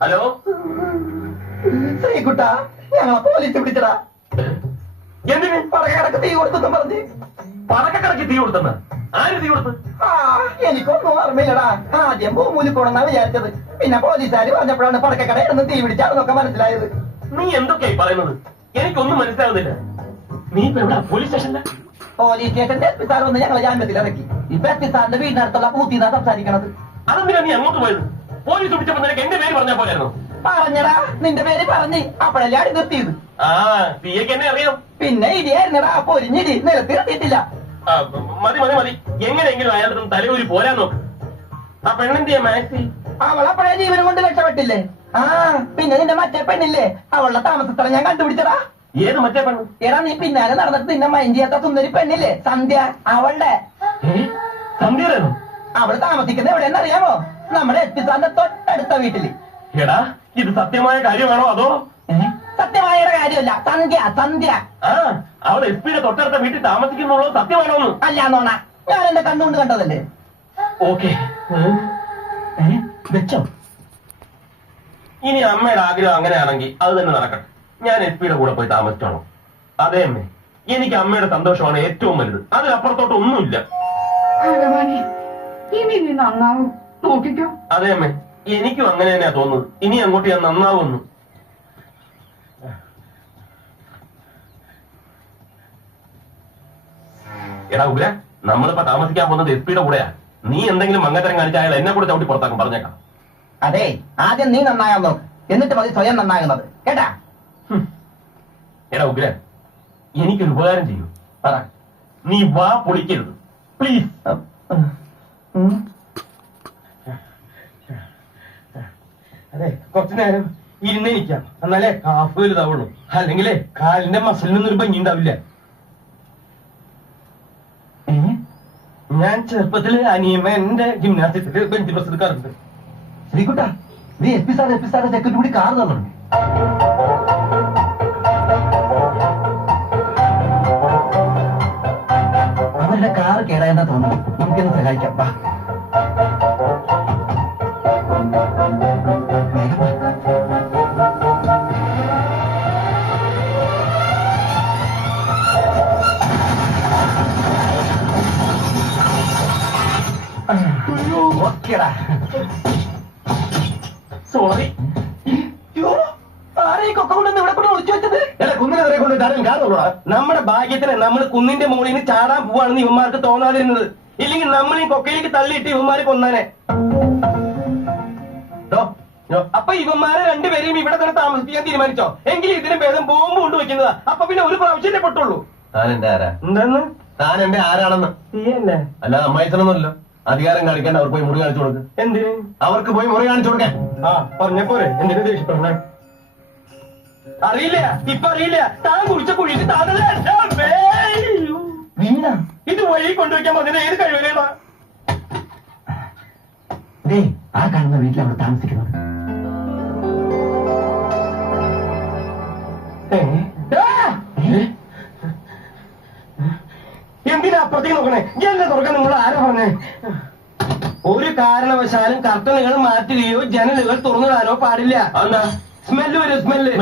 Hello ശ്രീകുട്ട, ഞങ്ങളെ police പിടിച്ചടാ. എന്തിന് പടകടക്ക് തീ കൊടുത്തെന്ന് പറഞ്ഞ്. പടക്കടക്ക് തീ കൊടുത്തെന്ന്? ആര് തീ കൊടുത്ത്? എനിക്കൊന്നും ഓർമ്മയില്ലടാ. ആദ്യം ഭൂമൂലിക്കോണെന്നാ വിചാരിച്ചത്. പിന്നെ പോലീസുകാര് പറഞ്ഞപ്പോഴാണ് പടക്കക്കടയെന്ന് തീ പിടിച്ചാണെന്നൊക്കെ മനസ്സിലായത്. നീ എന്തൊക്കെയായി പറയുന്നത്? എനിക്കൊന്നും മനസ്സിലാവുന്നില്ല. നീ ഇപ്പൊ എവിടെ? പോലീസ് സ്റ്റേഷനില? പോലീസ് സ്റ്റേഷന്റെ എസ് പി സാർ വന്ന് ഞങ്ങളെ ജാമ്യത്തിൽ ഇറക്കി. ഇപ്പൊ എസ് പി സാറിന്റെ വീടിനടുത്തുള്ള പൂത്തിന്നാ സംസാരിക്കണത്. അതെന്തിനാ നീ അങ്ങോട്ട് പോയത്? പോലീസ് പിടിച്ചപ്പോ നിനക്ക് എന്റെ പേര് പറഞ്ഞാ പോലായിരുന്നു. പറഞ്ഞടാ, നിന്റെ പേര് പറഞ്ഞ്. അപ്പോഴല്ലേ അടി നിർത്തിയത്. തീയൊക്കെ എന്നെ അറിയാം. പിന്നെ ഇടിയായിരുന്നടാ, പൊരിഞ്ഞിടി, നിലത്തിറത്തിയിട്ടില്ല. മതി മതി മതി, എങ്ങനെയെങ്കിലും അയാളുടെ തലയൂരി പോരാൻ നോക്ക്. ആ പെണ്ണെന്തിയാ മാക്സി? അവളപ്പോഴേ ജീവനും കൊണ്ട് രക്ഷപ്പെട്ടില്ലേ. പിന്നെ നിന്റെ മറ്റേ പെണ്ണില്ലേ, അവളുടെ താമസസ്ഥലം ഞാൻ കണ്ടുപിടിച്ചടാ. ഏത് മറ്റേ പെണ്ണ്? എടാ, നീ പിന്നാലെ നടന്നിട്ട് നിന്നെ മൈൻഡ് ചെയ്യാത്ത സുന്ദരി പെണ്ണില്ലേ, സന്ധ്യ, അവളുടെ. സന്ധ്യയാണോ? അവള് താമസിക്കുന്നത് എവിടെയെന്നറിയാമോ? നമ്മുടെ എസ് പി സാറിന്റെ തൊട്ടടുത്ത വീട്ടില്. എടാ, ഇത് സത്യമായ കാര്യമാണോ അതോ? സത്യമായ കാര്യമല്ല, സന്ധ്യ സന്ധ്യ. അവൾ എസ് പിയുടെ തൊട്ടടുത്ത വീട്ടിൽ താമസിക്കുന്നുള്ളത് സത്യമാണോന്ന്? അല്ലാന്നോണ, ഞാൻ എന്റെ കണ്ണുകൊണ്ട് കണ്ടതല്ലേ. ഓക്കെ, വെച്ചോ. ഇനി അമ്മയുടെ ആഗ്രഹം അങ്ങനെയാണെങ്കിൽ അത് തന്നെ നടക്കട്ടെ. ഞാൻ എസ് പിയുടെ കൂടെ പോയി താമസിച്ചോളാം. അതെ അമ്മേ, എനിക്ക് അമ്മയുടെ സന്തോഷമാണ് ഏറ്റവും വലുത്. അതിനപ്പുറത്തോട്ട് ഒന്നുമില്ല. ഇനി നീ നന്നാവും, നോക്കിക്കോ. അതെ അമ്മേ, എനിക്കും അങ്ങനെ തന്നെയാ തോന്നുന്നത്. ഇനി അങ്ങോട്ട് ഞാൻ നന്നാവുന്നു. എടാ ഉഗ്ര, നമ്മളിപ്പോ താമസിക്കാൻ പോകുന്നത് എസ് പിയുടെ കൂടെയാ. നീ എന്തെങ്കിലും മങ്ങത്തരം കാണിച്ച അയാൾ എന്നെ കൂടെ ചവിട്ടി പുറത്താക്കും, പറഞ്ഞേക്കാം. അതെ, ആദ്യം നീ നന്നാകാൻ നോക്ക്, എന്നിട്ട് മതി സ്വയം നന്നാകുന്നത്, കേട്ടാ? എടാ ഉഗ്ര, എനിക്കൊരു ഉപകാരം ചെയ്യൂ. പറ. നീ വാ പൊളിക്കരുത്, പ്ലീസ്. അതെ, കുറച്ചു നേരം ഇരുന്നിരിക്കാം, എന്നാലേ കാഫ് വലുതാവുള്ളൂ. അല്ലെങ്കിലേ കാലിന്റെ മസിലിനൊന്നൊരു ഭംഗി ഉണ്ടാവില്ല. ഞാൻ ചെറുപ്പത്തില് അനിയമ്മ എന്റെ ജിംനാസ്റ്റിക്സിൽ ബെഞ്ച് പ്രസ് എടുക്കാറുണ്ട്. ശ്രീകുട്ട, നീ എസ് പി സാറിന്റെ സെക്യൂരിറ്റി കൂടി കാർ തന്നു. അവരുടെ കാർ കേടായെന്നാ തോന്നുന്നു. നമുക്കൊന്ന് സഹായിക്കാം. വാ. വേഗം വാ. ഓക്കേടാ. സോറി. നമ്മുടെ ഭാഗ്യത്തിന് നമ്മൾ കുന്നിന്റെ മുകളിൽ നിന്ന് ചാടാൻ പോവാണെന്ന് ഇവന്മാർക്ക് തോന്നാതിരുന്നത്. ഇല്ലെങ്കിൽ നമ്മൾ ഈ കൊക്കയിലേക്ക് തള്ളിയിട്ട് ഇവന്മാരെ കൊന്നാനെ. അപ്പൊ ഇവന്മാരെ രണ്ടുപേരെയും ഇവിടെ തന്നെ താമസിപ്പിക്കാൻ തീരുമാനിച്ചോ? എങ്കിൽ ഇതിന് ഭേദം ബോംബ് കൊണ്ടുവയ്ക്കുന്നതാ. അപ്പൊ പിന്നെ ഒരു പ്രാവശ്യമേ പൊട്ടുള്ളൂ. താൻ എന്റെ ആരാ? എന്താന്ന്? താൻ എന്റെ ആരാണെന്ന്? തീയല്ലേ? അല്ലാതെ അമ്മായിച്ചനൊന്നുമല്ലോ. അധികാരം കാണിക്കാൻ അവർ പോയി മുറി കാണിച്ചു കൊടുക്ക്. എന്തിന്? അവർക്ക് പോയി മുറി കാണിച്ചു കൊടുക്കാൻ. പറഞ്ഞപ്പോരെ എന്തിനു ദേഷ്യപ്പെടണേ? അറിയില്ല, ഇപ്പൊ അറിയില്ല. താൻ കുറിച്ച കുഴിച്ച് വീണ ഇത് വഴി കൊണ്ടുവയ്ക്കാൻ പറഞ്ഞ ഏത് കഴിവില്ലേടാ? ആ കാണുന്ന വീട്ടിൽ അവർ താമസിക്കുന്നത്. എന്തിനാ അപ്പുറത്തേക്ക് നോക്കണേ? ജനല തുറക്കാൻ നിങ്ങൾ ആരാ പറഞ്ഞേ? ഒരു കാരണവശാലും കർട്ടനുകൾ മാറ്റുകയോ ജനലുകൾ തുറന്നിടാനോ പാടില്ല. എന്താ? സ്മെല്ല് വരും, സ്മെല്ല്.